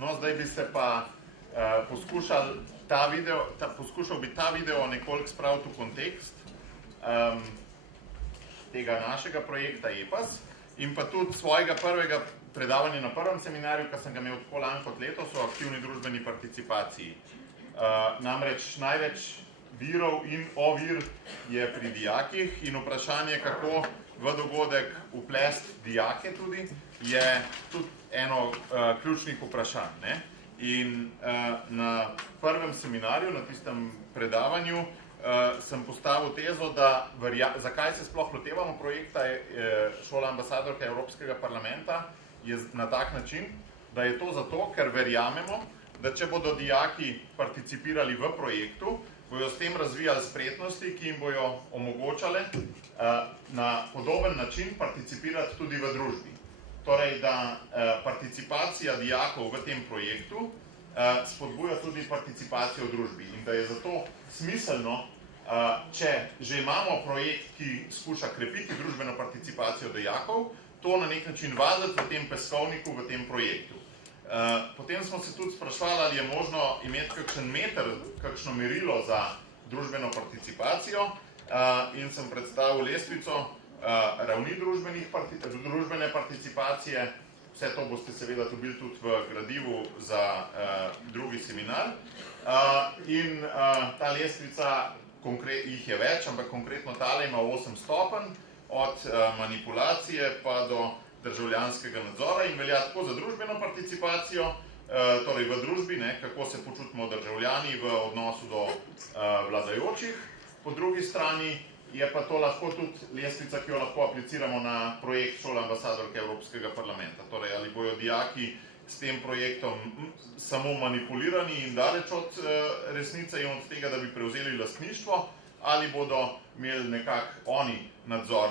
No, zdaj bi se pa poskušal bi ta video nekoliko spraviti v kontekst tega našega projekta EPAS in pa tudi svojega prvega predavanja na prvem seminarju, ki sem ga imel tako lani kot letos o aktivni družbeni participaciji. Namreč največ virov in ovir je pri dijakih in vprašanje, kako v dogodek vplesti dijake tudi, je tudi eno ključnih vprašanj. In na prvem seminarju, na tistem predavanju, sem postavil tezo, da zakaj se sploh lotevamo projekta Šola ambasadorke Evropskega parlamenta, je na tak način, da je to zato, ker verjamemo, da če bodo dijaki participirali v projektu, bojo s tem razvijali spretnosti, ki jim bojo omogočale na podoben način participirati tudi v družbi. Torej, da participacija dijakov v tem projektu spodbuja tudi participacijo v družbi in da je zato smiselno, če že imamo projekt, ki skuša krepiti družbeno participacijo dijakov, to na nek način vaditi v tem peskovniku, v tem projektu. Potem smo se tudi sprašvali, ali je možno imeti kakšen meter, kakšno merilo za družbeno participacijo in sem predstavil lestvico ravni družbene participacije. Vse to boste seveda dobili tudi v gradivu za drugi seminar. In ta lestvica, jih je več, ampak konkretno tale ima 8 stopenj, od manipulacije pa do državljanskega nadzora in velja tako za družbeno participacijo, torej v družbi, kako se počutimo državljani v odnosu do vladajočih. Po drugi strani je pa to lahko tudi lestvica, ki jo lahko apliciramo na projekt Šola ambasadorke Evropskega parlamenta. Torej, ali bojo dijaki s tem projektom samo manipulirani in daleč od resnice in od tega, da bi prevzeli lastništvo, ali bodo imeli nekako oni nadzor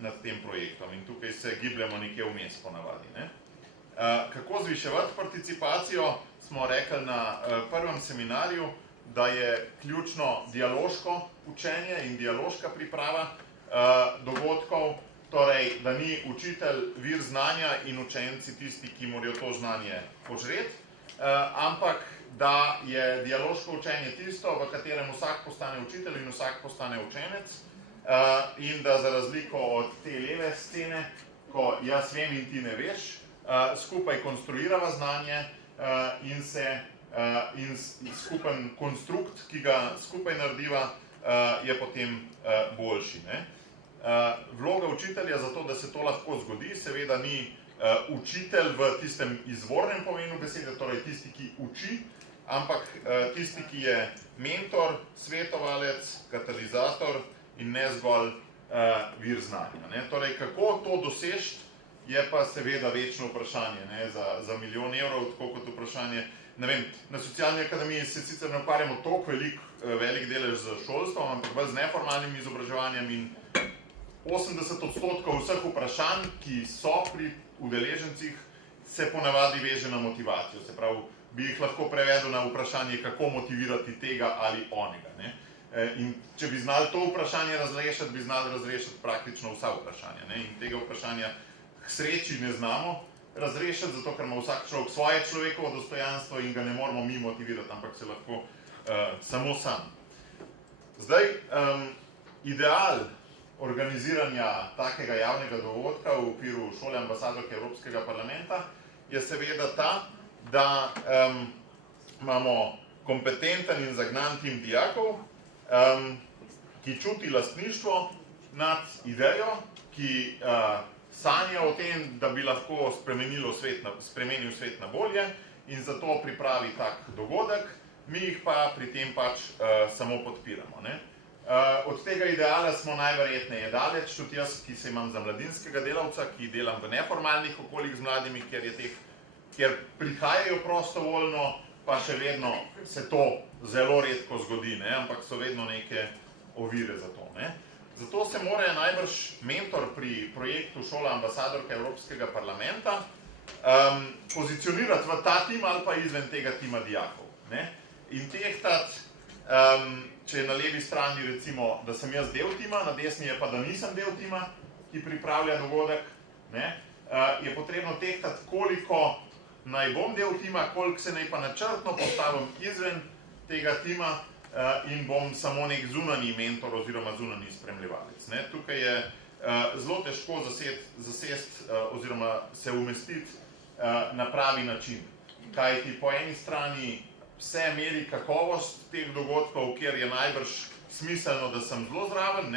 nad tem projektom. In tukaj se gibljamo nekje vmes ponavadi. Kako zviševati participacijo, smo rekli na prvem seminarju, da je ključno dialoško učenje in dialoška priprava dogodkov, torej, da ni učitelj vir znanja in učenci tisti, ki morajo to znanje požreti, ampak da je dialoško učenje tisto, v katerem vsak postane učitelj in vsak postane učenec in da za razliko od te leve scene, ko jaz vem in ti ne veš, skupaj konstruirava znanje in skupen konstrukt, ki ga skupaj narediva, je potem boljši. Vloga učitelja za to, da se to lahko zgodi, seveda ni učitelj v tistem izvornem pomenu besede, torej tisti, ki uči, ampak tisti, ki je mentor, svetovalec, katalizator in ne zgolj vir znanja. Torej, kako to doseči, je pa seveda večno vprašanje. Za €1 milijon, tako kot vprašanje. Ne vem, na Socialni akademiji se sicer ne ukvarjamo toliko velik delež z šolstvom, ampak bolj z neformalnim izobraževanjem in 80% vseh vprašanj, ki so pri udeležencih, se ponavadi veže na motivacijo. Se pravi, bi jih lahko prevedel na vprašanje, kako motivirati tega ali onega. In če bi znali to vprašanje razrešiti, bi znali razrešiti praktično vsa vprašanja. In tega vprašanja k sreči ne znamo razrešiti, zato ker ima vsak človek svoje človekovo dostojanstvo in ga ne moramo mi motivirati, ampak se lahko samo sam. Zdaj, ideal organiziranja takega javnega dogodka v okviru Šole ambasadorke Evropskega parlamenta je seveda ta, da imamo kompetenten in zagnan tim dijakov, ki čuti lastništvo nad idejo, ki sanja o tem, da bi lahko spremenil svet na bolje in zato pripravi tak dogodek, mi jih pa pri tem pač samo podpiramo. Od tega ideala smo najverjetneje daleč, tudi jaz, ki se imam za mladinskega delavca, ki delam v neformalnih okoljih z mladimi, kjer prihajajo prostovoljno, pa še vedno se to zelo redko zgodi, ampak so vedno neke ovire za to. Zato se mora najbrž mentor pri projektu Šola ambasadorke Evropskega parlamenta pozicionirati v ta tim ali pa izven tega tima dijakov. In tehtati, če je na levi strani recimo, da sem jaz del tima, na desni je pa, da nisem del tima, ki pripravlja dogodek, je potrebno tehtati, koliko naj bom del tima, koliko se naj pa načrtno postavim izven tega tima in bom samo nek zunanji mentor oziroma zunanji spremljevalec. Tukaj je zelo težko zasesti oziroma se umestiti na pravi način. Kajti po eni strani vse meri kakovost teh dogodkov, kjer je najbrž smiselno, da sem zelo zraven,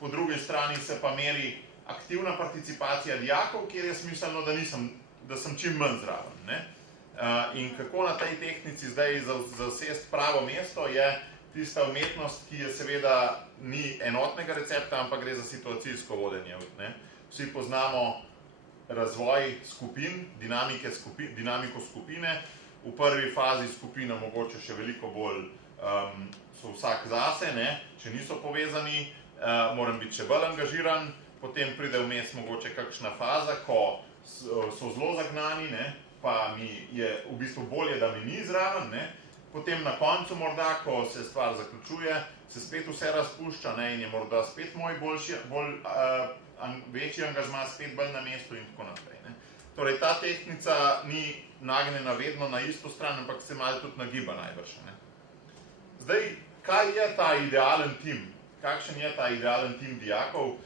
po drugi strani se pa meri aktivna participacija dijakov, kjer je smiselno, da sem čim manj zraven. In kako na tej tehnici zdaj zasesti pravo mesto, je tista umetnost, ki je seveda ni enotnega recepta, ampak gre za situacijsko vodenje. Vsi poznamo razvoj skupin, dinamiko skupine. V prvi fazi skupina mogoče še veliko bolj so vsak zase, če niso povezani, moram biti še bolj angažiran, potem pride vmes mogoče kakšna faza, ko so zelo zagnani, pa mi je v bistvu bolje, da mi ni zraven, potem na koncu morda, ko se stvar zaključuje, se spet vse razpušča in je morda spet moj večji angažma, spet bolj na mestu in tako naprej. Torej, ta tehnica ni nagnjena vedno na isto stran, ampak se malo tudi nagiba najbrž. Zdaj, kaj je ta idealen tim? Kakšen je ta idealen tim dijakov?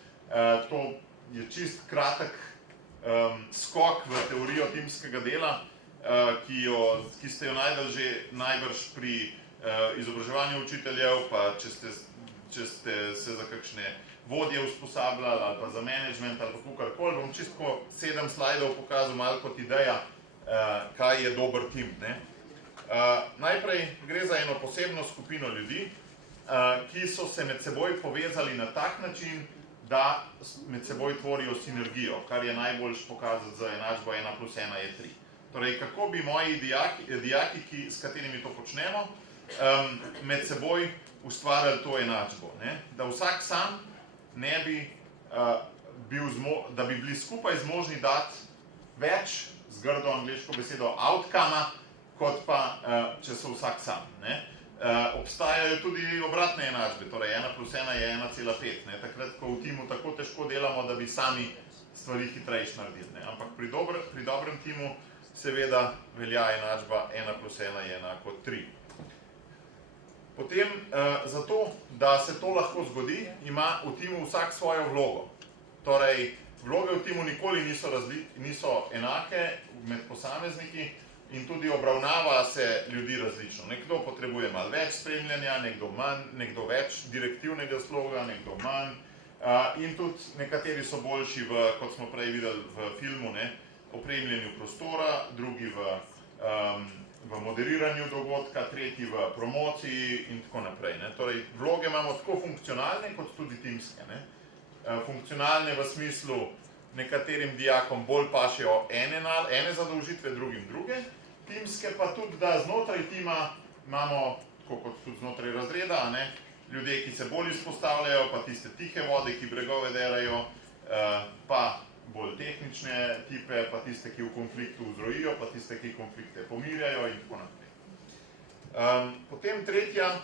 To je čist kratek skok v teorijo timskega dela, ki ste jo najdeli že najbrž pri izobraževanju učiteljev, pa če ste se za kakšne vodje usposabljali ali pa za management ali pa kakorkoli, bom čisto 7 slajdov pokazal malo kot ideja, kaj je dober tim. Najprej gre za eno posebno skupino ljudi, ki so se med seboj povezali na tak način, da med seboj tvorijo sinergijo, kar je najboljš pokazati za enačbo 1+1 je 3. Torej, kako bi moji dijaki, s katerimi to počnemo, med seboj ustvarjali to enačbo. Da vsak sam ne bi da bi bili skupaj zmožni dati več, z grdo angleško besedo, outcome-a, kot pa, če so vsak sam. Obstajajo tudi obratne enačbe, torej 1+1 je 1,5. Takrat, ko v timu tako težko delamo, da bi sami stvari hitrejš naredili. Ampak pri dobrem timu seveda velja enačba 1+1 je enako 3. Potem, zato, da se to lahko zgodi, ima v timu vsak svojo vlogo. Torej, vloge v timu nikoli niso enake med posamezniki in tudi obravnava se ljudi različno. Nekdo potrebuje malo več spremljanja, nekdo manj, nekdo več direktivnega sloga, nekdo manj. In tudi nekateri so boljši, kot smo prej videli v filmu, opremljanju prostora, drugi v moderiranju dogodka, tretji v promociji in tako naprej. Torej, vloge imamo tako funkcionalne, kot tudi timske. Funkcionalne v smislu, nekaterim dijakom bolj pašejo ene zadolžitve, drugim druge. Timske pa tudi, da znotraj tima imamo, tako kot tudi znotraj razreda, ljudje, ki se bolj izpostavljajo, pa tiste tihe vode, ki bregove derajo, pa bolj tehnične tipe, pa tiste, ki v konfliktu vzrojijo, pa tiste, ki konflikte pomirjajo in tako naprej. Potem tretja,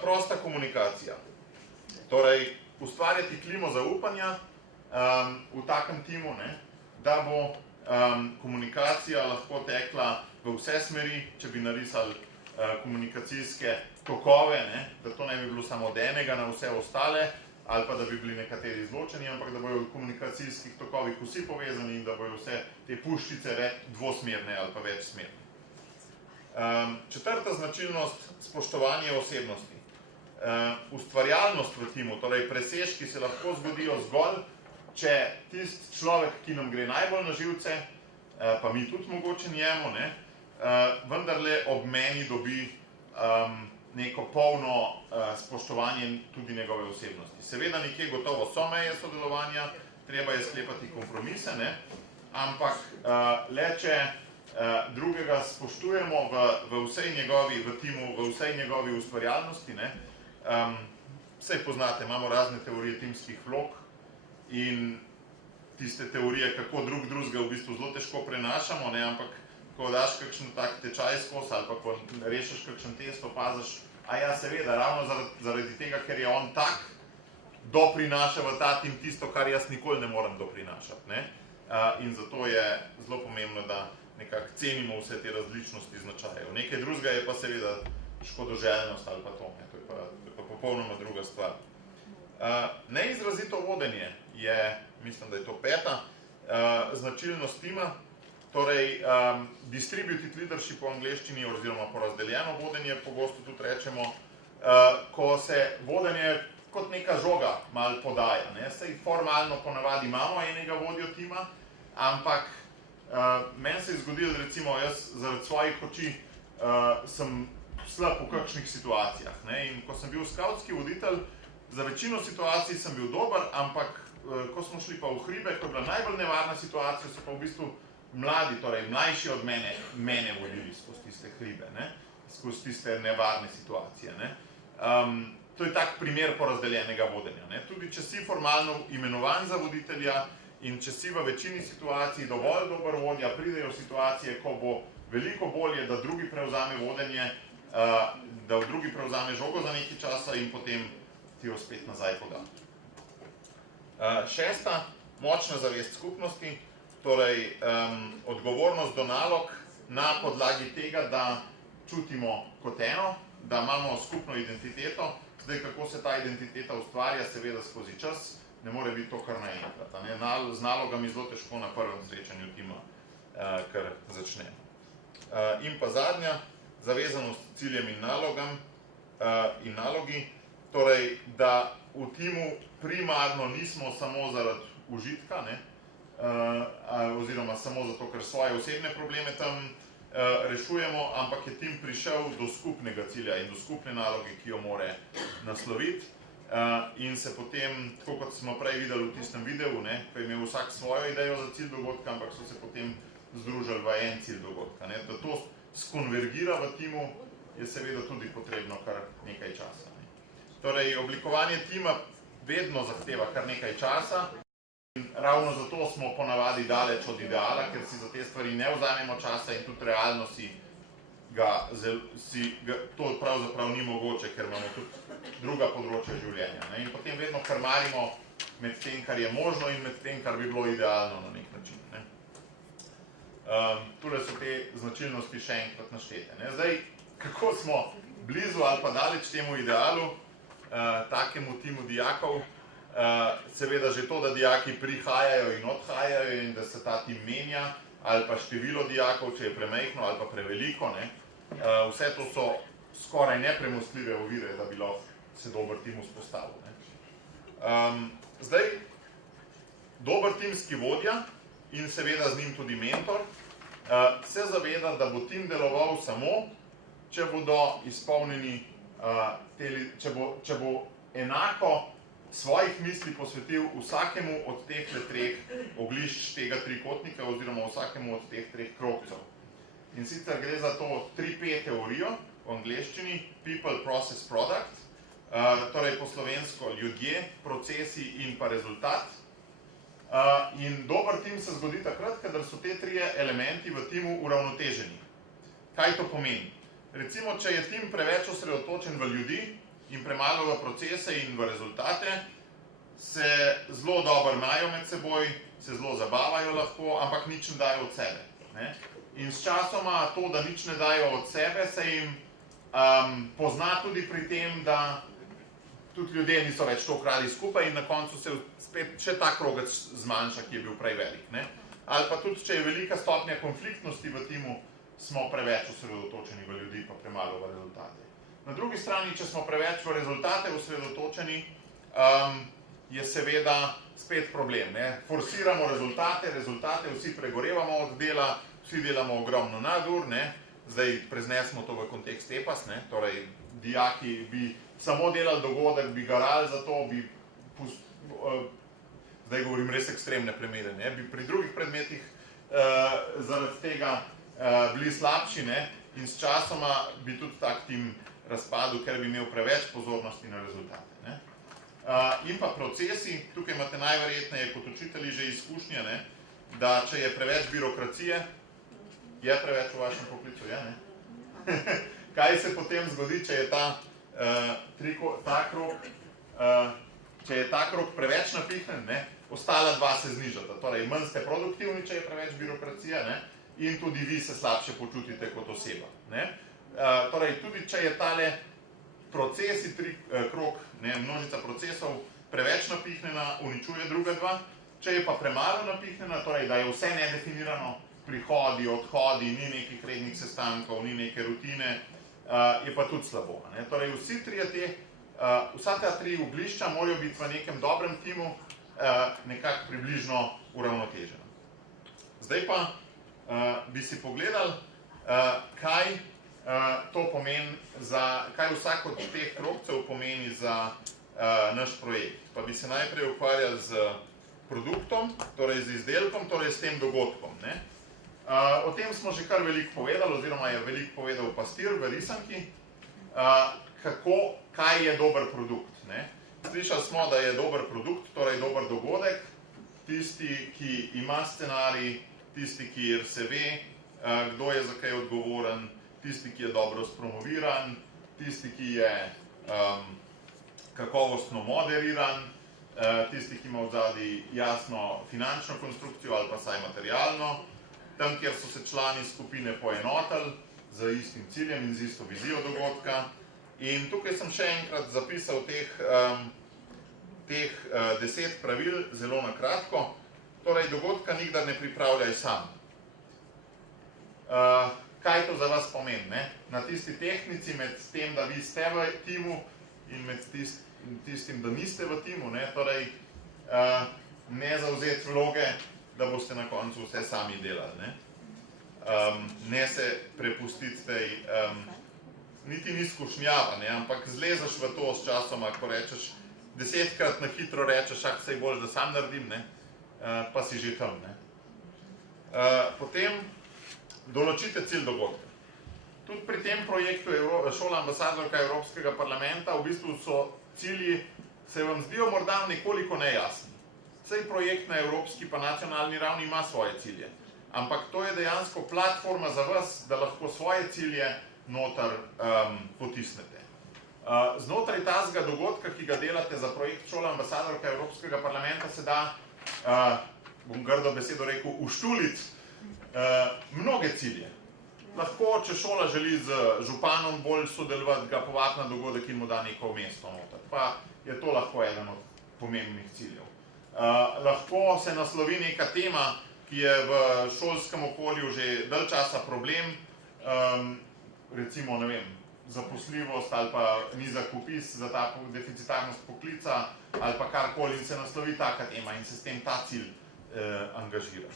prosta komunikacija. Torej, ustvarjati klimo zaupanja v takem timu, da bo komunikacija lahko tekla v vse smeri, če bi narisali komunikacijske tokove, da to ne bi bilo samo od enega na vse ostale, ali pa da bi bili nekateri izločeni, ampak da bojo v komunikacijskih tokovih vsi povezani in da bojo vse te puščice dvosmerne ali pa večsmerne. Četrta značilnost, spoštovanje osebnosti. Ustvarjalnost v timu, torej presežki se lahko zgodijo zgolj, če tisti človek, ki nam gre najbolj na živce, pa mi tudi mogoče njemu, vendarle ob meni dobi neko polno spoštovanje tudi njegove osebnosti. Seveda nekje gotovo so meje sodelovanja, treba je sklepati kompromise, ampak le če drugega spoštujemo v vsej njegovi ustvarjalnosti, saj poznate, imamo razne teorije timskih vlog in tiste teorije, kako drugega v bistvu zelo težko prenašamo, ampak ko daš kakšen tak tečaj skozi ali pa ko rešiš kakšen test, opaziš, a ja, seveda, ravno zaradi tega, ker je on tak, doprinaša v ta tim tisto, kar jaz nikoli ne morem doprinašati. In zato je zelo pomembno, da nekako cenimo vse te različnosti značajev. Nekaj drugega je pa seveda škodoželjnost ali pa to, to je pa popolnoma druga stvar. Neizrazito vodenje je, mislim, da je to 5. Značilnost tima, torej distributed leadership v angleščini oziroma porazdeljeno vodenje, pogosto tudi rečemo, ko se vodenje kot neka žoga malo podaja. Saj formalno ponavadi imamo enega vodjo tima, ampak meni se je zgodilo, recimo jaz zaradi svojih oči sem slab v kakšnih situacijah. In ko sem bil skavtski voditelj, za večino situacij sem bil dober, ampak ko smo šli pa v hribe, ko je bila najbolj nevarna situacija, so pa v bistvu mladi, torej mlajši od mene vodili skozi tiste hribe, skozi tiste nevarne situacije. To je tak primer porazdeljenega vodenja. Tudi če si formalno imenovan za voditelja in če si v večini situacij dovolj dober vodja, pridejo situacije, ko bo veliko bolje, da drugi prevzame vodenje, da drugi prevzame žogo za nekaj časa in potem ti jo spet nazaj poda. 6. Močna zavest skupnosti, torej odgovornost do nalog na podlagi tega, da čutimo kot eno, da imamo skupno identiteto. Zdaj, kako se ta identiteta ustvarja, seveda skozi čas, ne more biti to kar naenkrat. Z nalogami zelo težko na prvem srečanju tima, kar začnemo. In pa zadnja, zavezanost ciljem in nalogam in nalogi, torej, da v timu primarno nismo samo zaradi užitka, oziroma samo zato, ker svoje osebne probleme tam rešujemo, ampak je tim prišel do skupnega cilja in do skupne naloge, ki jo more nasloviti. In se potem, tako kot smo prej videli v tistem videu, ko je imel vsak svojo idejo za cilj dogodka, ampak so se potem združili v en cilj dogodka. Da to skonvergira v timu, je seveda tudi potrebno kar nekaj časa. Torej, oblikovanje tima vedno zahteva kar nekaj časa. In ravno zato smo ponavadi daleč od ideala, ker si za te stvari ne vzamemo časa in tudi realno to pravzaprav ni mogoče, ker imamo tudi druga področja življenja. In potem vedno krmarimo med tem, kar je možno in med tem, kar bi bilo idealno na nek način. Tule so te značilnosti še enkrat naštete. Zdaj, kako smo blizu ali pa daleč temu idealu, takemu timu dijakov, seveda že to, da dijaki prihajajo in odhajajo in da se ta tim menja, ali pa število dijakov, če je premajhno ali pa preveliko, vse to so skoraj nepremostljive ovire, da bi lahko se dober tim vzpostavil. Zdaj, dober timski vodja in seveda z njim tudi mentor, se zaveda, da bo tim deloval samo, če bodo izpolnjeni, če bo enako svojih misli posvetil vsakemu od teh treh oglišč tega trikotnika oziroma vsakemu od teh treh krogcev. In sicer gre za to 3P teorijo v angleščini, People, Process, Product, torej po slovensko ljudje, procesi in pa rezultat. In dober tim se zgodi takrat, kadar so te trije elementi v timu uravnoteženi. Kaj to pomeni? Recimo, če je tim preveč osredotočen v ljudi in premalo v procese in v rezultate, se zelo dobro imajo med seboj, se zelo zabavajo lahko, ampak nič ne dajo od sebe. In s časoma to, da nič ne dajo od sebe, se jim pozna tudi pri tem, da tudi ljudje niso več toliko radi skupaj in na koncu se spet še ta krogec zmanjša, ki je bil prej velik. Ali pa tudi, če je velika stopnja konfliktnosti v timu, smo preveč osredotočeni v ljudi, pa premalo v rezultate. Na drugi strani, če smo preveč v rezultate osredotočeni, je seveda spet problem. Forsiramo rezultate, vsi pregorevamo od dela, vsi delamo ogromno nadur, zdaj preznesmo to v kontekst EPAS, torej dijaki bi samo delali dogodek, bi garali za to, bi, zdaj govorim res ekstremne primere, bi pri drugih predmetih zaradi tega bili slabši in s časoma bi tudi tak tim razpadel, ker bi imel preveč pozornosti na rezultate. In pa procesi, tukaj imate najverjetneje kot učitelji že izkušnje, da če je preveč birokracije, je preveč v vašem poklicu, kaj se potem zgodi, če je ta krog preveč napihnjen, ostala dva se znižata, torej manj ste produktivni, če je preveč birokracije, in tudi vi se slabše počutite kot oseba. Torej, tudi če je tale procesi, krog, množica procesov preveč napihnjena, uničuje druga dva, če je pa premalo napihnjena, torej, da je vse nedefinirano, prihodi, odhodi, ni nekih rednih sestankov, ni neke rutine, je pa tudi slabo. Torej, vsa ta tri oglišča morajo biti v nekem dobrem timu nekako približno uravnotežena. Zdaj pa bi si pogledali, kaj to pomeni, kaj vsak od teh krogcev pomeni za naš projekt. Pa bi se najprej ukvarjali z produktom, torej z izdelkom, torej s tem dogodkom. O tem smo že kar veliko povedali, oziroma je veliko povedal Pastir v risanki, kaj je dober produkt. Slišali smo, da je dober produkt, torej dober dogodek, tisti, ki ima scenarij, tisti, kjer se ve, kdo je za kaj odgovoren, tisti, ki je dobro spromoviran, tisti, ki je kakovostno moderiran, tisti, ki ima v zadnji jasno finančno konstrukcijo ali pa saj materialno, tam, kjer so se člani skupine poenotili z istim ciljem in z isto vizijo dogodka. In tukaj sem še enkrat zapisal teh 10 pravil, zelo na kratko. Torej, dogodka nikdar ne pripravljaj sam. Kaj to za vas pomeni? Na tisti tehnici med tem, da vi ste v timu in med tistim, da niste v timu, torej ne zavzeti vloge, da boste na koncu vse sami delali. Ne se prepustiti tej, niti ni skušnjava, ampak zlezeš v to s časoma, ko rečeš, 10krat na hitro rečeš, saj bolj, da sam naredim, pa si že tam. Potem določite cilj dogodka. Tudi pri tem projektu Šola ambasadorka Evropskega parlamenta v bistvu so cilji, se vam zdijo morda nekoliko nejasni. Saj projekt na evropski pa nacionalni ravni ima svoje cilje, ampak to je dejansko platforma za vas, da lahko svoje cilje noter potisnete. Znotraj tazga dogodka, ki ga delate za projekt Šola ambasadorka Evropskega parlamenta, se da, bom grdo besedo rekel, uštuliti mnoge cilje. Lahko, če šola želi z županom bolj sodelovati, ga povabiti na dogodek in mu da neko mesto noter. Pa je to lahko eden od pomembnih ciljev. Lahko se naslovi neka tema, ki je v šolskem okolju že dalj časa problem, recimo, ne vem, zaposljivost ali pa nizek vpis za ta deficitarnost poklica ali pa karkoli in se naslovi taka tema in se s tem ta cilj angažira.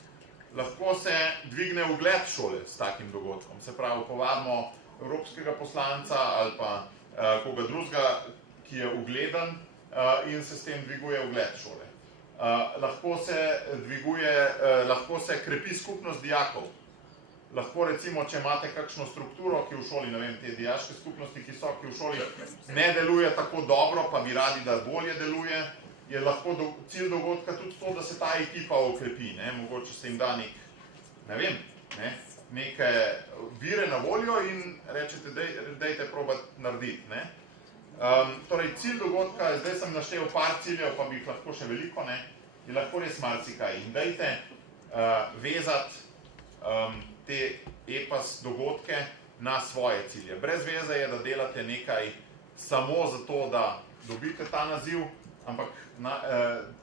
Lahko se dvigne ugled šole s takim dogodkom, se pravi, povabimo evropskega poslanca ali pa koga drugega, ki je ugleden in se s tem dviguje ugled šole. Lahko se krepi skupnost dijakov. Lahko recimo, če imate kakšno strukturo, ki v šoli, ne vem, te dijaške skupnosti, ki v šoli ne deluje tako dobro, pa bi radi, da bolje deluje, je lahko cilj dogodka tudi to, da se ta ekipa okrepi. Mogoče se jim da neke vire na voljo in rečete, dajte probati narediti. Torej, cilj dogodka, zdaj sem naštel par ciljev, pa bi jih lahko še veliko, je lahko res marsikaj. In dajte vezati te EPAS dogodke na svoje cilje. Brez veze je, da delate nekaj samo zato, da dobite ta naziv, ampak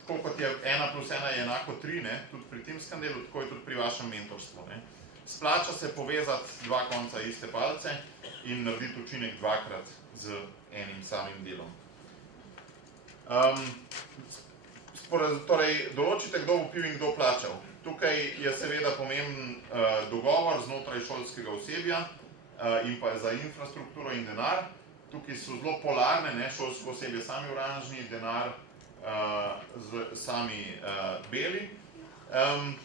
tako kot je 1 + 1 je enako 3, tudi pri timskem delu, tako je tudi pri vašem mentorstvu. Splača se povezati dva konca iste palce in narediti učinek dvakrat z enim samim delom. Torej, določite, kdo bo pil in kdo plačal. Tukaj je seveda pomemben dogovor znotraj šolskega osebja in pa za infrastrukturo in denar. Tukaj so zelo polarne, šolsko osebje sami oranžni, denar sami beli.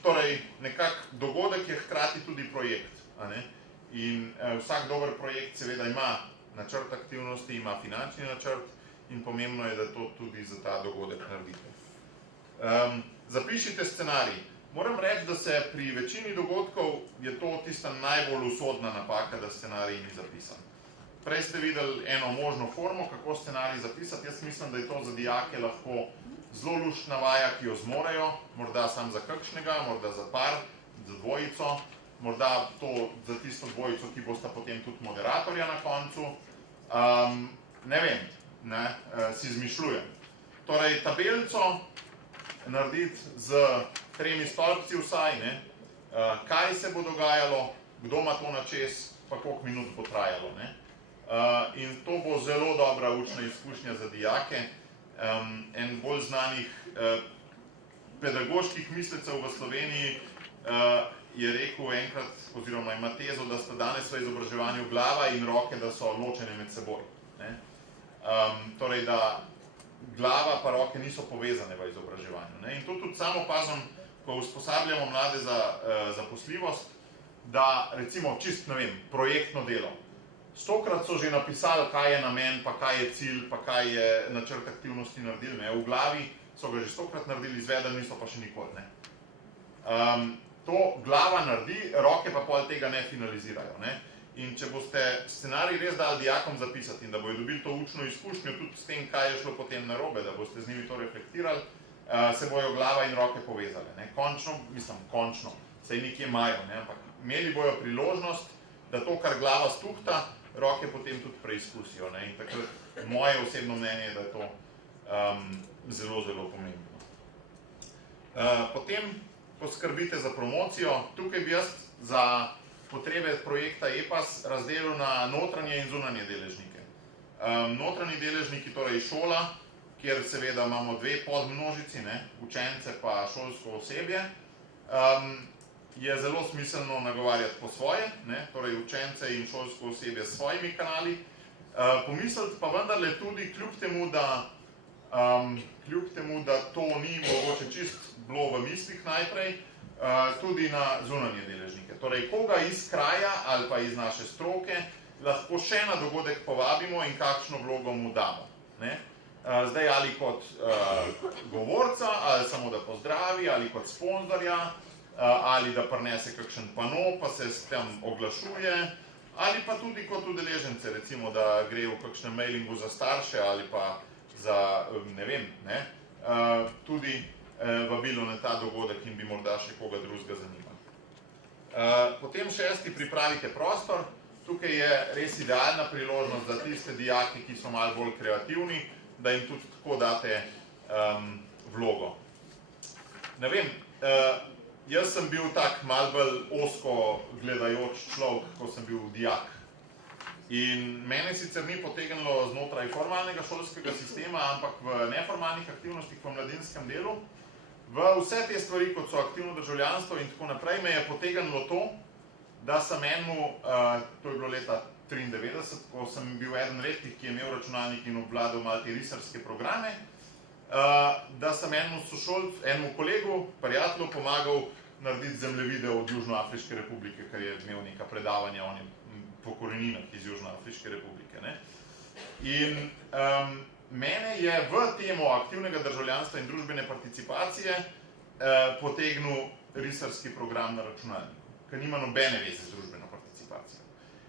Torej, nekak dogodek je hkrati tudi projekt. In vsak dober projekt seveda ima načrt aktivnosti, ima finančni načrt in pomembno je, da to tudi za ta dogodek naredite. Zapišite scenarij. Moram reči, da se pri večini dogodkov je to tista najbolj usodna napaka, da scenarij ni zapisan. Prej ste videli eno možno formo, kako scenarij zapisati. Jaz mislim, da je to za dijake lahko zelo luštna vaja, ki jo zmorejo, morda samo za kakšnega, morda za par, za dvojico, morda to za tisto dvojico, ki bosta potem tudi moderatorja na koncu. Ne vem, si izmišljujem. Torej, tabelico narediti z 3 stolpci vsaj, kaj se bo dogajalo, kdo ima to na čez, pa koliko minut bo trajalo. In to bo zelo dobra učna izkušnja za dijake. En bolj znanih pedagoških mislecev v Sloveniji je rekel enkrat, oziroma ima tezo, da sta danes v izobraževanju glava in roke, da so ločene med seboj. Torej, da glava pa roke niso povezane v izobraževanju. In to tudi samo opazim, ko usposabljamo mlade za zaposljivost, da recimo čist, ne vem, projektno delo. 100-krat so že napisali, kaj je namen, pa kaj je cilj, pa kaj je načrt aktivnosti naredili. V glavi so ga že 100-krat naredili, izvedeli niso pa še nikoli. To glava naredi, roke pa pol tega ne finalizirajo. In če boste scenarij res dali dijakom zapisati in da bojo dobili to učno izkušnjo tudi s tem, kaj je šlo potem narobe, da boste z njimi to reflektirali, se bojo glava in roke povezali. Končno, saj nekje imajo, ampak imeli bojo priložnost, da to, kar glava stuhta, roke potem tudi preizkusijo. In takrat moje osebno mnenje je, da je to zelo, zelo pomembno. Potem poskrbite za promocijo. Tukaj bi jaz za potrebe projekta EPAS razdelil na notranje in zunanje deležnike. Notranji deležniki, torej šola, kjer seveda imamo 2 podmnožici, učence pa šolsko osebje, je zelo smiselno nagovarjati po svoje, torej učence in šolsko osebje s svojimi kanali. Pomisliti pa vendarle tudi, kljub temu, da to ni mogoče čist bilo v mislih najprej, tudi na zunanje deležnike. Torej, koga iz kraja ali pa iz naše stroke lahko še na dogodek povabimo in kakšno vlogo mu damo. Zdaj ali kot govorca, ali samo da pozdravi, ali kot sponzorja, ali da prinese kakšen pano, pa se s tem oglašuje, ali pa tudi kot udeležence, recimo, da gre v kakšnem mailingu za starše ali pa za, ne vem, tudi vabilo na ta dogodek in bi morda še koga drugega zanimalo. Potem 6. pripravite prostor. Tukaj je res idealna priložnost za tiste dijaki, ki so malo bolj kreativni, da jim tudi tako date vlogo. Ne vem, jaz sem bil tak malo bolj ozko gledajoč človek, ko sem bil dijak. In mene sicer ni potegnilo znotraj formalnega šolskega sistema, ampak v neformalnih aktivnostih v mladinskem delu. V vse te stvari, kot so aktivno državljanstvo in tako naprej, me je potegnilo to, da sem enemu, to je bilo leta 1993, ko sem bil eden redkih, ki je imel računalnik in obvladal malo te risarske programe, da sem enemu kolegu, prijatelju, pomagal narediti zemljevide od Južnoafriške republike, ker je imel neka predavanja o po koreninah iz Južnoafriške republike. In mene je v temo aktivnega državljanstva in družbene participacije potegnil risarski program na računalniku, ker nima nobene veze z družbeno participacijo.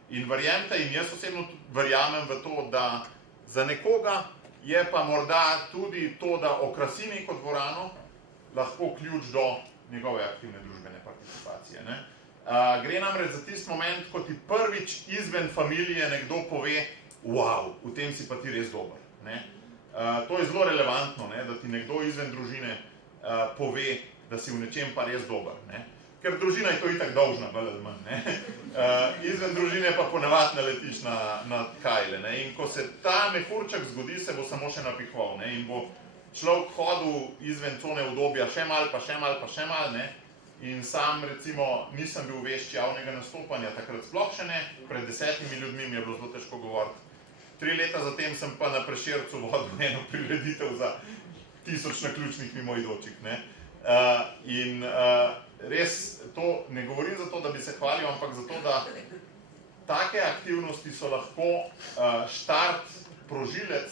In verjemite, in jaz osebno verjamem v to, da za nekoga je pa morda tudi to, da okrasi neko dvorano, lahko ključ do njegove aktivne družbene participacije. Gre namreč za tisti moment, ko ti prvič izven familije nekdo pove, wow, v tem si pa ti res dober. To je zelo relevantno, da ti nekdo izven družine pove, da si v nečem pa res dober. Ker družina je to itak dolžna, bolj ali manj. Izven družine pa ponavadi naletiš na kajle. In ko se ta mehurček zgodi, se bo samo še napihoval. In bo človek hodil izven cone udobja še malo, pa še malo, pa še malo. In sam, recimo, nisem bil vešč javnega nastopanja, takrat sploh še ne, pred 10 ljudmi mi je bilo zelo težko govoriti. 3 leta zatem sem pa na Prešercu vodil eno prireditev za 1000 naključnih mimoidočih. In res, to ne govorim zato, da bi se hvalil, ampak zato, da take aktivnosti so lahko štart, prožilec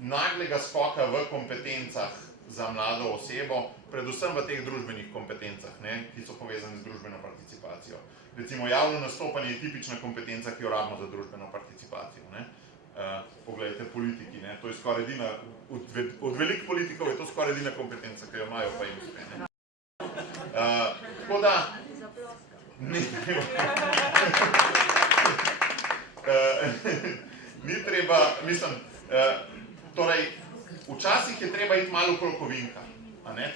naglega skoka v kompetencah za mlado osebo, predvsem v teh družbenih kompetencah, ki so povezane z družbeno participacijo. Recimo, javno nastopanje je tipična kompetenca, ki jo rabimo za družbeno participacijo. Poglejte, politiki, to je skoraj edina, od velikih politikov je to skoraj edina kompetenca, ki jo imajo, pa jim uspe. Tako da, Ni treba, mislim, torej, včasih je treba iti malo okrog ovinka.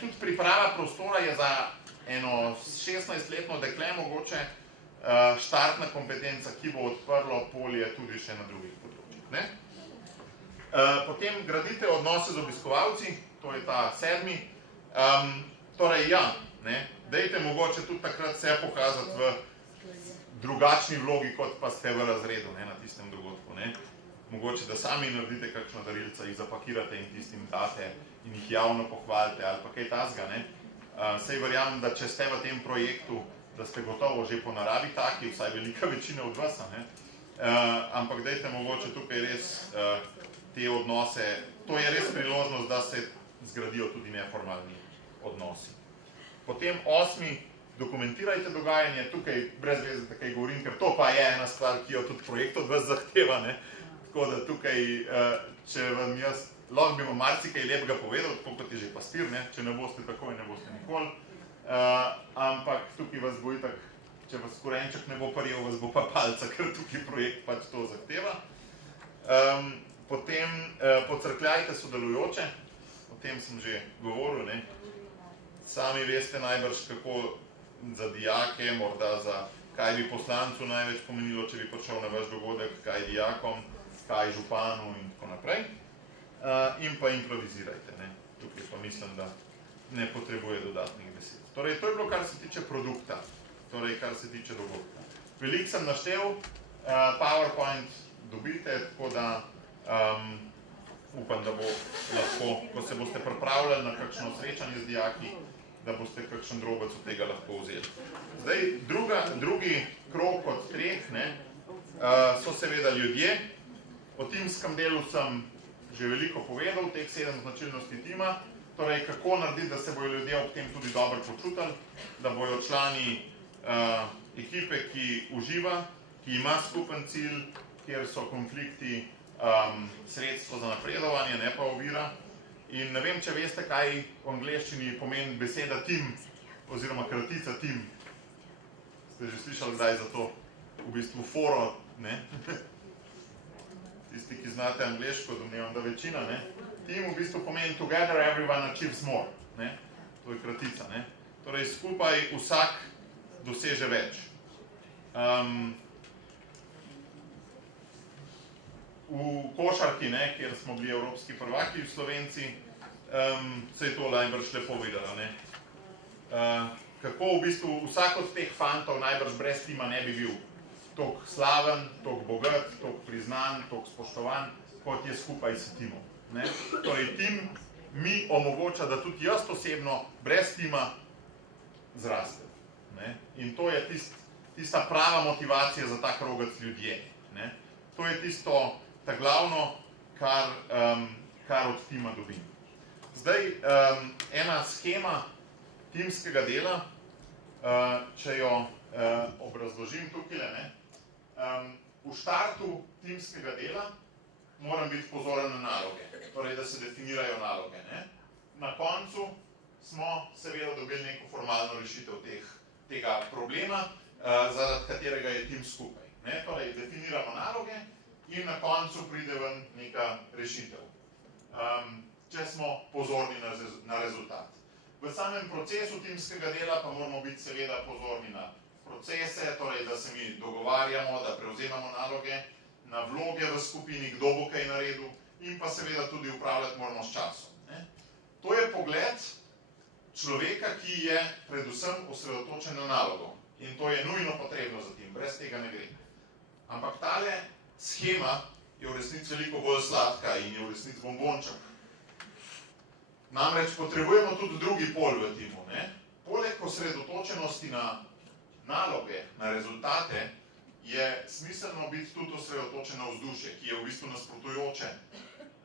Tudi priprava prostora je za eno 16-letno dekle mogoče štartna kompetenca, ki bo odprlo polje tudi še na drugih področjih. Potem gradite odnose z obiskovalci, to je ta 7. Torej, ja, dajte mogoče tudi takrat se pokazati v drugačni vlogi, kot pa ste v razredu na tistem dogodku. Mogoče, da sami naredite kakšno darilca, jih zapakirate in tistim date in jih javno pohvalite ali pa kaj tasga. Sej verjamem, da če ste v tem projektu, da ste gotovo že po naravi taki, vsaj velika večina od vas, ampak dajte mogoče tukaj res te odnose, to je res priložnost, da se zgradijo tudi neformalni odnosi. Potem 8. dokumentirajte dogajanje, tukaj brez veze takaj govorim, ker to pa je ena stvar, ki jo tudi projekt od vas zahteva, tako da tukaj, če vam jaz, lahko bi vam marsikaj lepega povedal, tako kot je že pastir, če ne boste takoj, ne boste nikoli, ampak tukaj vas bo itak, če vas korenček ne bo prijel, vas bo pa palca, ker tukaj projekt pač to zahteva. Potem pocrkljajte sodelujoče, o tem sem že govoril, sami veste najbrž, kako za dijake, morda za kaj bi poslancu največ pomenilo, če bi prišel na vaš dogodek, kaj dijakom, kaj županu in tako naprej. In pa improvizirajte, tukaj pa mislim, da ne potrebuje dodatnih besed. Torej, to je bilo, kar se tiče produkta, torej, kar se tiče dogodka. Veliko sem naštel, PowerPoint dobite, tako da upam, da bo lahko, ko se boste pripravljali na kakšno srečanje z dijaki, da boste kakšen drobec od tega lahko vzeli. Zdaj, drugi krog od 3 so seveda ljudje. O timskem delu sem že veliko povedal, teh 7 značilnosti tima, torej kako narediti, da se bojo ljudje ob tem tudi dobro počutili, da bojo člani ekipe, ki uživa, ki ima skupen cilj, kjer so konflikti sredstvo za napredovanje, ne pa ovira. In ne vem, če veste, kaj v angleščini pomeni beseda tim, oziroma kratica tim. Ste že slišali kdaj za to? V bistvu foro, Tisti, ki znate angleško, domnevam, da večina, Tim v bistvu pomeni together everyone achieves more, To je kratica, Torej, skupaj vsak doseže več. V košarki, kjer smo bili evropski prvaki v Slovenci, se je to najbrž lepo videlo, Kako v bistvu vsak od teh fantov najbrž brez tima ne bi bil toliko slaven, toliko bogat, toliko priznan, toliko spoštovan, kot je skupaj s timom. Torej, tim mi omogoča, da tudi jaz osebno brez tima zrastem. In to je tista prava motivacija za ta krogec ljudje. To je tisto, ta glavno, kar od tima dobim. Zdaj, ena schema timskega dela, če jo obrazložim tukaj, v štartu timskega dela moram biti pozoren na naloge, torej, da se definirajo naloge. Na koncu smo seveda dobili neko formalno rešitev tega problema, zaradi katerega je tim skupaj. Torej, definiramo naloge in na koncu pride ven neka rešitev, če smo pozorni na rezultat. V samem procesu timskega dela pa moramo biti seveda pozorni na procese, torej, da se mi dogovarjamo, da prevzemamo naloge, na vloge v skupini, kdo bo kaj naredil in pa seveda tudi upravljati moramo s časom. To je pogled človeka, ki je predvsem osredotočen na nalogo in to je nujno potrebno za tim, brez tega ne gre. Ampak tale schema je v resnici veliko bolj sladka in je v resnici bombonček. Namreč potrebujemo tudi drugi pol v timu. Poleg osredotočenosti na naloge, na rezultate, je smiselno biti tudi osredotočen na vzdušje, ki je v bistvu nasprotujoče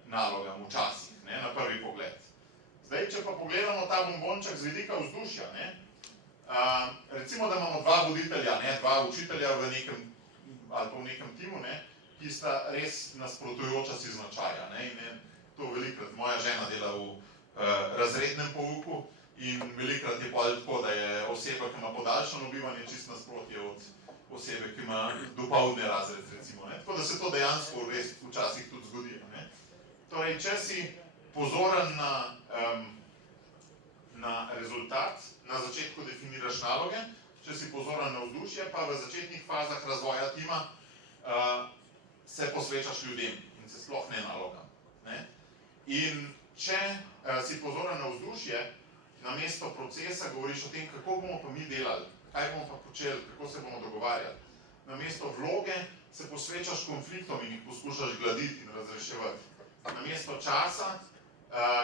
nalogam včasih, na prvi pogled. Zdaj, če pa pogledamo ta bombonček z vidika vzdušja, recimo, da imamo dva voditelja, dva učitelja v nekem, ali pa v nekem timu, ki sta res nasprotujoča si značaja. In to velikrat moja žena dela v razrednem pouku in velikrat je pa tako, da je oseba, ki ima podaljšano bivanje, čisto nasprotje od osebe, ki ima dopoldne razred, recimo. Tako da se to dejansko res včasih tudi zgodi. Torej, če si pozoren na rezultat, na začetku definiraš naloge, če si pozoren na vzdušje, pa v začetnih fazah razvoja tima se posvečaš ljudem in se sploh ne nalogam. In če si pozoren na vzdušje, namesto procesa govoriš o tem, kako bomo pa mi delali, kaj bomo pa počeli, kako se bomo dogovarjali. Namesto vloge se posvečaš konfliktom in jih poskušaš gladiti in razreševati. Namesto časa,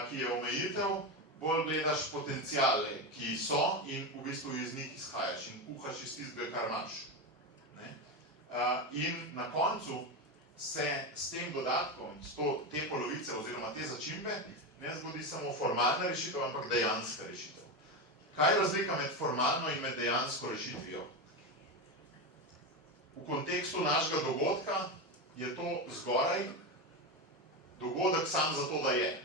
ki je omejitev, bolj gledaš potenciale, ki so in v bistvu iz njih izhajaš in kuhaš iz tistega, kar imaš. In na koncu se s tem dodatkom, s te polovice oziroma te začimbe, ne zgodi samo formalna rešitev, ampak dejanska rešitev. Kaj je razlika med formalno in med dejansko rešitvijo? V kontekstu našega dogodka je to zgoraj dogodek sam zato, da je.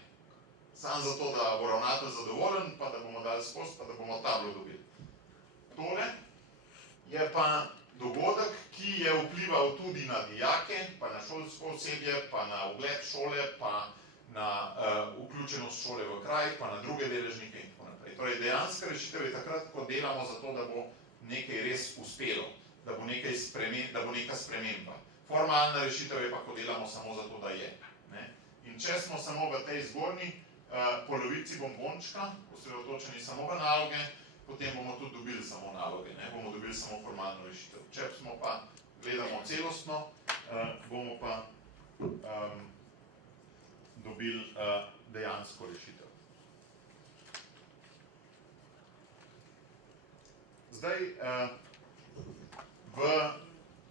Sam zato, da bo ravnatelj zadovoljen, pa da bomo dali skozi, pa da bomo tablo dobili. Tole je pa dogodek, ki je vplival tudi na dijake, pa na šolsko osebje, pa na ugled šole, pa na vključenost šole v kraj, pa na druge deležnike in tako naprej. Torej, dejanska rešitev je takrat, ko delamo za to, da bo nekaj res uspelo, da bo neka sprememba. Formalna rešitev je pa, ko delamo samo za to, da je. In če smo samo v tej zgornji polovici bombončka, osredotočeni samo v naloge, potem bomo tudi dobili samo naloge, bomo dobili samo formalno rešitev. Če smo pa gledamo celostno, bomo pa dobili dejansko rešitev. Zdaj, v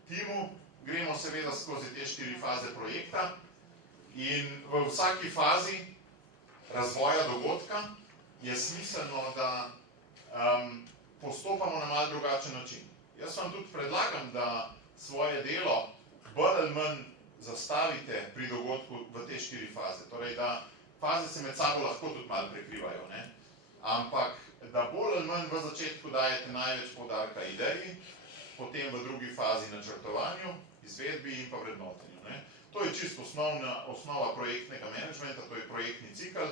timu gremo seveda skozi te 4 faze projekta in v vsaki fazi razvoja dogodka je smiselno, da postopamo na malo drugačen način. Jaz vam tudi predlagam, da svoje delo bolj ali manj zastavite pri dogodku v te 4 faze. Torej, da faze se med sabo lahko tudi malo prekrivajo, ampak da bolj ali manj v začetku dajete največ poudarka ideji, potem v drugi fazi načrtovanju, izvedbi in pa vrednotenju. To je čisto osnova projektnega menedžmenta, to je projektni cikel,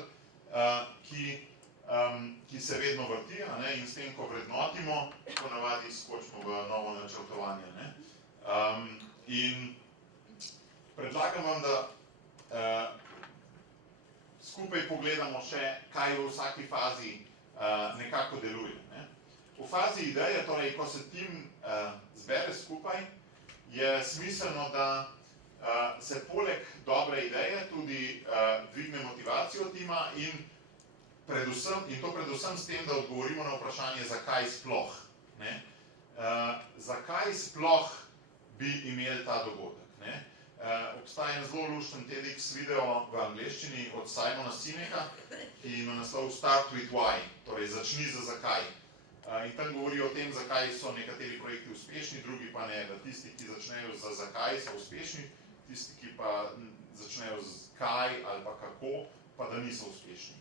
ki se vedno vrti in s tem, ko vrednotimo, ponavadi skočimo v novo načrtovanje. In predlagam vam, da skupaj pogledamo še, kaj v vsaki fazi nekako deluje. V fazi ideje, torej, ko se tim zbere skupaj, je smiselno, da se poleg dobre ideje tudi dvigne motivacijo tima in to predvsem s tem, da odgovorimo na vprašanje, zakaj sploh. Zakaj sploh bi imeli ta dogodek? Obstaja en zelo lušten TEDx video v angleščini od Simona Sineka, ki ima naslov Start with Why, torej začni z zakaj. In tam govori o tem, zakaj so nekateri projekti uspešni, drugi pa ne, da tisti, ki začnejo z zakaj, so uspešni, tisti, ki pa začnejo z kaj ali pa kako, pa da niso uspešni.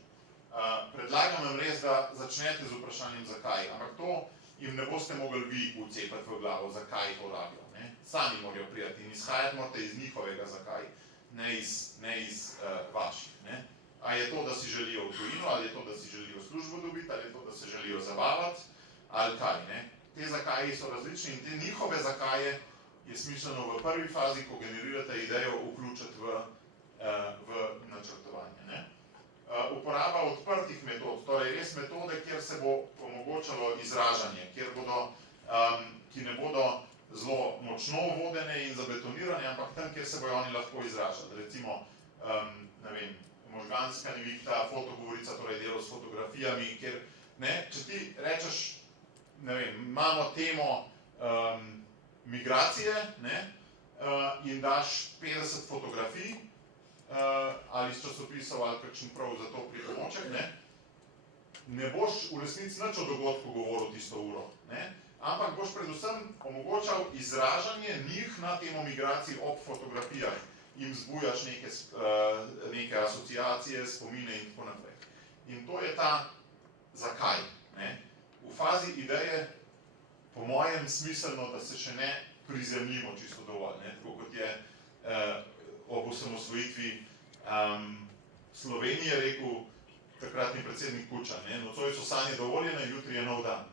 Predlagam vam res, da začnete z vprašanjem zakaj, ampak to jim ne boste mogli vi vcepati v glavo, zakaj to rabijo. Sami morajo prijeti in izhajati morate iz njihovega zakaj, ne iz vaših. A je to, da si želijo v tujino, ali je to, da si želijo službo dobiti, ali je to, da se želijo zabavati, ali kaj. Te zakaji so različni in te njihove zakaje je smiselno v prvi fazi, ko generirate idejo, vključiti v načrtovanje. Uporaba odprtih metod, torej res metode, kjer se bo omogočalo izražanje, ki ne bodo zelo močno vodene in zabetonirane, ampak tam, kjer se bojo oni lahko izražati. Recimo, možganska nevihta, fotogovorica, torej delo s fotografijami, kjer, če ti rečeš, imamo temo migracije in daš 50 fotografij ali iz časopisov ali kakšen prav za to pripomoček, ne boš v resnici nič o dogodku govoril tisto uro, ampak boš predvsem omogočal izražanje njih na temo migracij ob fotografijah, jim zbujaš neke asociacije, spomine in tako naprej. In to je ta zakaj. V fazi ideje, po mojem, smiselno, da se še ne prizemljimo čisto dovolj, tako kot je ob osamosvojitvi Slovenije rekel takratni predsednik Kučan, nocoj so sanje dovoljene, jutri je nov dan.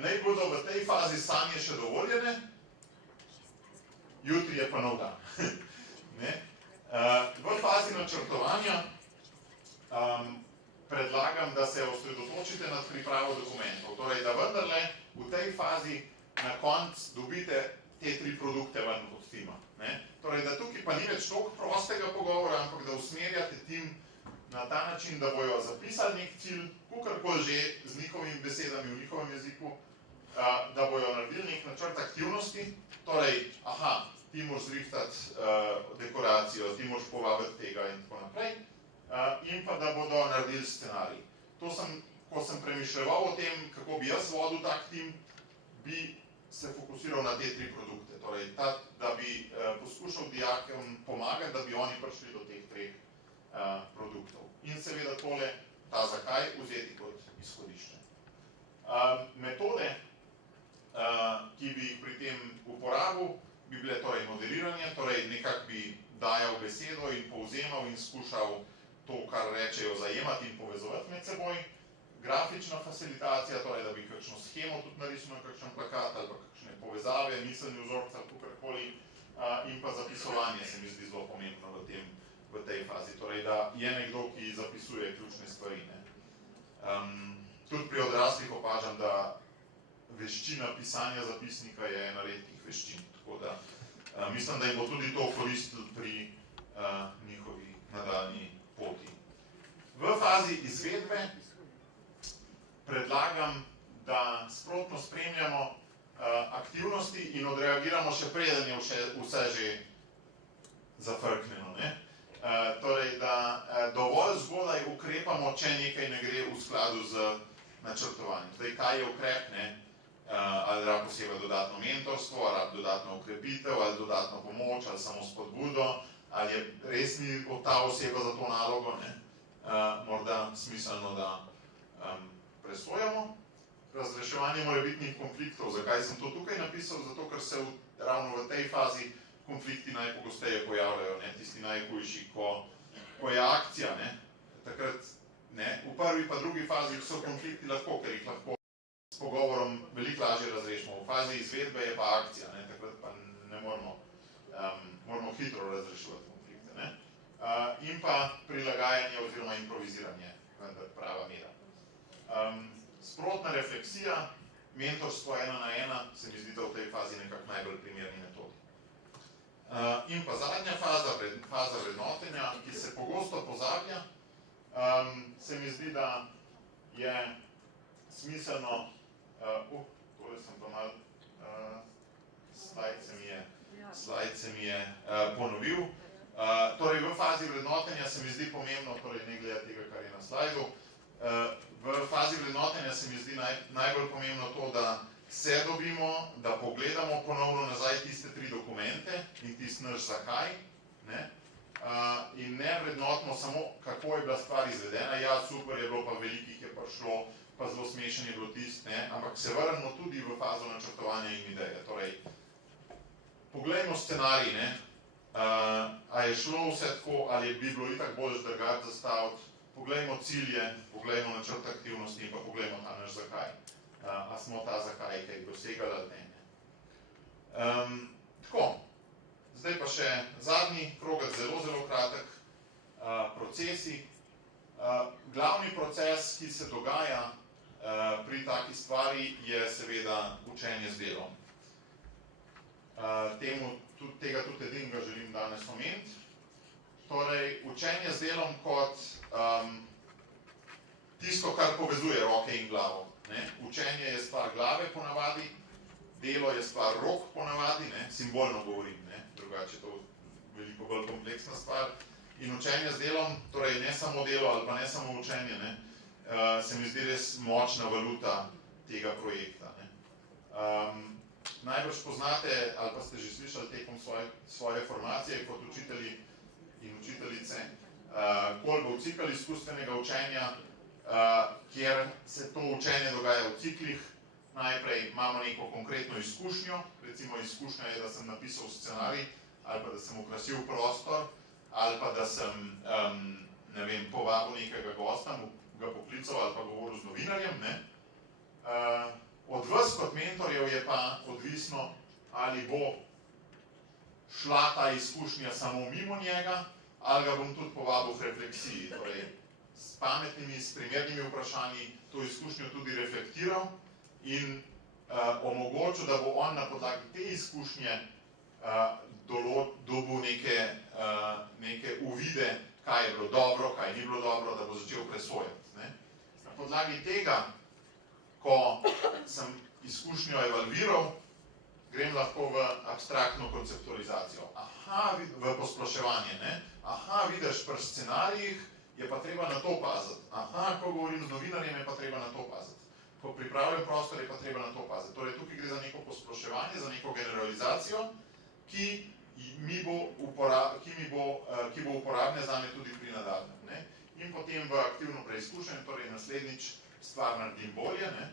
Naj bodo v tej fazi sanje še dovoljene, jutri je pa nov dan. V fazi načrtovanja predlagam, da se osredotočite nad pripravo dokumentov, torej da vendarle v tej fazi na koncu dobite te 3 produkte ven od tima. Torej, da tukaj pa ni več toliko prostega pogovora, ampak da usmerjate tim na ta način, da bojo zapisali nek cilj, kakorkoli že z njihovimi besedami v njihovem jeziku, da bojo naredili nek načrt aktivnosti, torej, ti moraš zrihtati dekoracijo, ti moraš povabiti tega in tako naprej, in pa da bodo naredili scenarij. Ko sem premišljeval o tem, kako bi jaz vodil tak tim, bi se fokusiral na te 3 produkte. Torej, da bi poskušal dijakom pomagati, da bi oni prišli do teh 3 produktov. In seveda tole, ta zakaj, vzeti kot izhodišče. Metode, ki bi jih pri tem uporabil, bi bile torej moderiranje, torej nekako bi dajal besedo in povzemal in skušal to, kar rečejo, zajemati in povezovati med seboj. Grafična facilitacija, torej da bi kakšno schemo tudi narisal na kakšen plakat ali pa kakšne povezave, miselni vzorci ali kakorkoli, in pa zapisovanje se mi zdi zelo pomembno v tej fazi, torej da je nekdo, ki zapisuje ključne stvari. Tudi pri odraslih opažam, da veščina pisanja zapisnika je ena redkih veščin, tako da mislim, da jim bo tudi to koristilo pri njihovi nadaljnji poti. V fazi izvedbe predlagam, da sprotno spremljamo aktivnosti in odreagiramo še preden je vse že zafrknjeno. Torej, da dovolj zgodaj ukrepamo, če nekaj ne gre v skladu z načrtovanjem. Zdaj, kaj je ukrep? Ali rab posebej dodatno mentorstvo, ali rab dodatno ukrepitev, ali dodatno pomoč, ali samo spodbudo, ali je res ni ta oseba za to nalogo, morda smiselno, da presojamo. Razreševanje morebitnih konfliktov. Zakaj sem to tukaj napisal? Zato, ker se ravno v tej fazi konflikti najpogosteje pojavljajo, tisti najhujši, ko je akcija, takrat, v prvi pa drugi fazi so konflikti lahko, ker jih lahko s pogovorom veliko lažje razrešimo. V fazi izvedbe je pa akcija, takrat pa ne moramo hitro razreševati konflikte. In pa prilagajanje oziroma improviziranje, vendar prava mera. Sprotna refleksija, mentorstvo 1 na 1, se mi zdi, da v tej fazi nekako najbolj primerni metodi. In pa zadnja faza vrednotenja, ki se pogosto pozablja, se mi zdi, da je smiselno, tole sem pa malo, slajd se mi je ponovil. Torej, v fazi vrednotenja se mi zdi pomembno, torej ne glede tega, kar je na slajdu, v fazi vrednotenja se mi zdi najbolj pomembno to, da se dobimo, da pogledamo ponovno nazaj tiste 3 dokumente in tisti naš zakaj, in ne vrednotimo samo, kako je bila stvar izvedena. Ja, super je bilo, pa velikih je prišlo, pa zelo smešen je bilo tist, ampak se vrnemo tudi v fazo načrtovanja in ideje. Torej, poglejmo scenarij, a je šlo vse tako, ali bi bilo itak bolj drugače zastaviti, poglejmo cilje, poglejmo načrt aktivnosti in pa poglejmo ta naš zakaj. A smo ta zakaj kaj dosegali ali ne. Tako, zdaj pa še zadnji krogec, zelo, zelo kratek, procesi. Glavni proces, ki se dogaja pri taki stvari, je seveda učenje z delom. Tega tudi edinega želim danes omeniti. Torej, učenje z delom kot tisto, kar povezuje roke in glavo. Učenje je stvar glave ponavadi, delo je stvar rok ponavadi, simbolno govorim, drugače je to veliko bolj kompleksna stvar. In učenje z delom, torej ne samo delo ali pa ne samo učenje, se mi zdi res močna valuta tega projekta. Najbrž poznate, ali pa ste že slišali tekom svoje formacije kot učitelji in učiteljice, Kolbov cikel izkustvenega učenja, kjer se to učenje dogaja v ciklih. Najprej imamo neko konkretno izkušnjo, recimo izkušnja je, da sem napisal scenarij, ali pa da sem okrasil prostor, ali pa da sem, ne vem, povabil nekega gosta, ga poklical ali pa govoril z novinarjem, ne. Od vas kot mentorjev je pa odvisno, ali bo šla ta izkušnja samo mimo njega, ali ga bom tudi povabil v refleksiji, torej s pametnimi, s primernimi vprašanji to izkušnjo tudi reflektiral in omogočil, da bo on na podlagi te izkušnje dobil neke uvide, kaj je bilo dobro, kaj ni bilo dobro, da bo začel presojati. Na podlagi tega, ko sem izkušnjo evalviral, grem lahko v abstraktno konceptualizacijo. Aha, v posploševanje, ne? Aha, vidiš, pri scenarijih je pa treba na to paziti. Aha, ko govorim z novinarjem, je pa treba na to paziti. Ko pripravljam prostor, je pa treba na to paziti. Torej, tukaj gre za neko posploševanje, za neko generalizacijo, ki bo uporabna zame tudi pri nadaljnjem, ne? In potem v aktivno preizkušanje, torej naslednjič stvar naredim bolje, ne?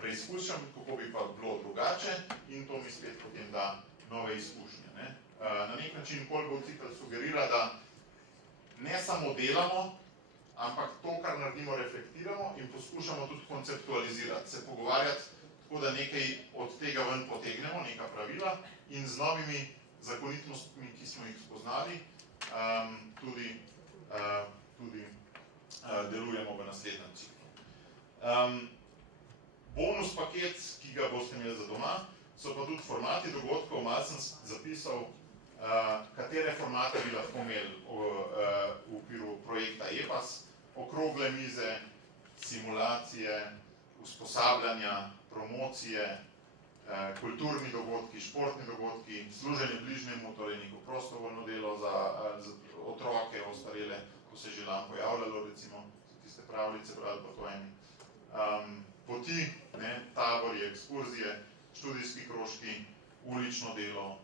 Preizkušam, kako bi pa bilo drugače in to mi spet potem da nove izkušnje, ne? Na nek način Kolbov cikl sugerira, da ne samo delamo, ampak to, kar naredimo, reflektiramo in poskušamo tudi konceptualizirati, se pogovarjati tako, da nekaj od tega ven potegnemo, neka pravila in z novimi zakonitostmi, ki smo jih spoznali, tudi delujemo v naslednjem ciklu. Bonus paket, ki ga boste imeli za doma, so pa tudi formati dogodkov. Malo sem zapisal, katere formate bi lahko imeli v okviru projekta EPAS. Okrogle mize, simulacije, usposabljanja, promocije, kulturni dogodki, športni dogodki, služenje bližnjemu, torej neko prostovoljno delo za otroke, ostarele, ko se je že lani pojavljalo, recimo, tiste pravljice, brali pa to eni. Poti, tabori, ekskurzije, študijski krožki, ulično delo.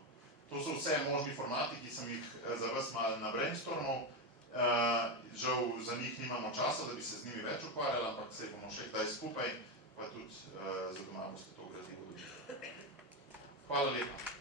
To so vse možni formati, ki sem jih za vas malo nabrainstormal. Žal za njih nimamo časa, da bi se z njimi več ukvarjali, ampak se bomo še kdaj skupaj, pa tudi za doma boste to gradivo dobili. Hvala lepa.